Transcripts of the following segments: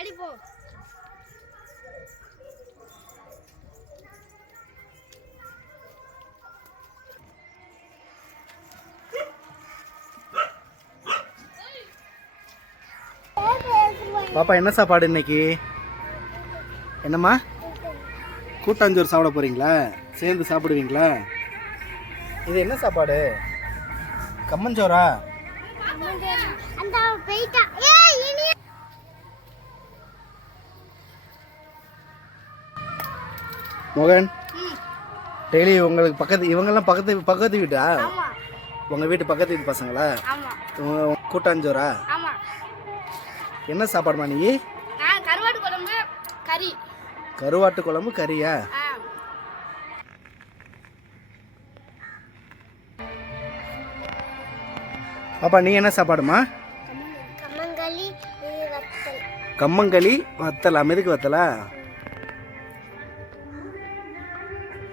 அடி போ. பாப்பா என்ன சாப்பாடு இன்னைக்கு? என்னம்மா? கூட்டாஞ்சோறு சாப்பிட போறீங்களா? சேர்ந்து சாப்பிடுவீங்களா? இது என்ன சாப்பாடு? கம்மஞ்சோரா மோகன் டெய்லி உங்களுக்கு பக்கத்து இவங்கெல்லாம் பக்கத்து பக்கத்து வீட்டா உங்கள் வீட்டு பக்கத்து வீட்டு பசங்களா? கூட்டாஞ்சோரா என்ன சாப்பாடுமா நீ? நான் கருவாடு குழம்பு கறி. கருவாட்டு குழம்பு கறியா? பாப்பா நீ என்ன சாப்பாடுமா? கம்மங்களி வத்தல். கம்மங்களி வத்தலா?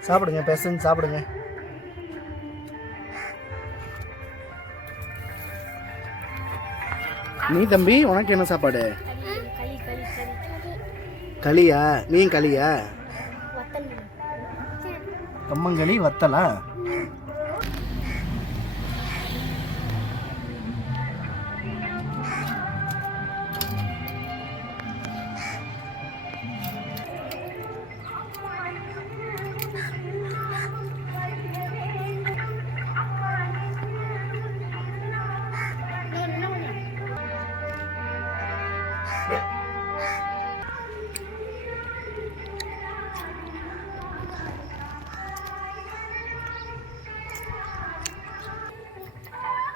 சாப்பிடுங்க பேசுங்க சாப்பிடுங்க. நீ தம்பி உனக்கு என்ன சாப்பாடு? களி களி களி களியா? நீ களியா கம்மங்களி வத்தலா?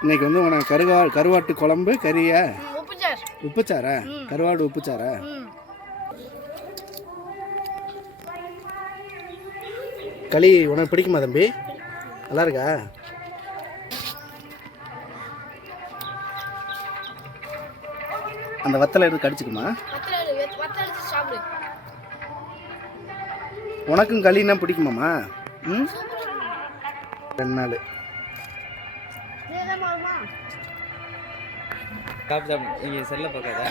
இன்னைக்கு வந்து உனக்கு கருவா கருவாட்டு குழம்பு கறியா? உப்பு சார் உப்புச்சாரா கருவாடு உப்புச்சாரா களி உனக்கு பிடிக்குமா தம்பி? நல்லா இருக்கா? அந்த வத்தலை எடுத்து கடிச்சுக்குமா? உனக்கும் களின்னா பிடிக்குமாம்மா? ம்? ரெண்டு நாள். சாப்பிட்டு சாப்பிடு நீங்கள் செல்ல பார்க்காத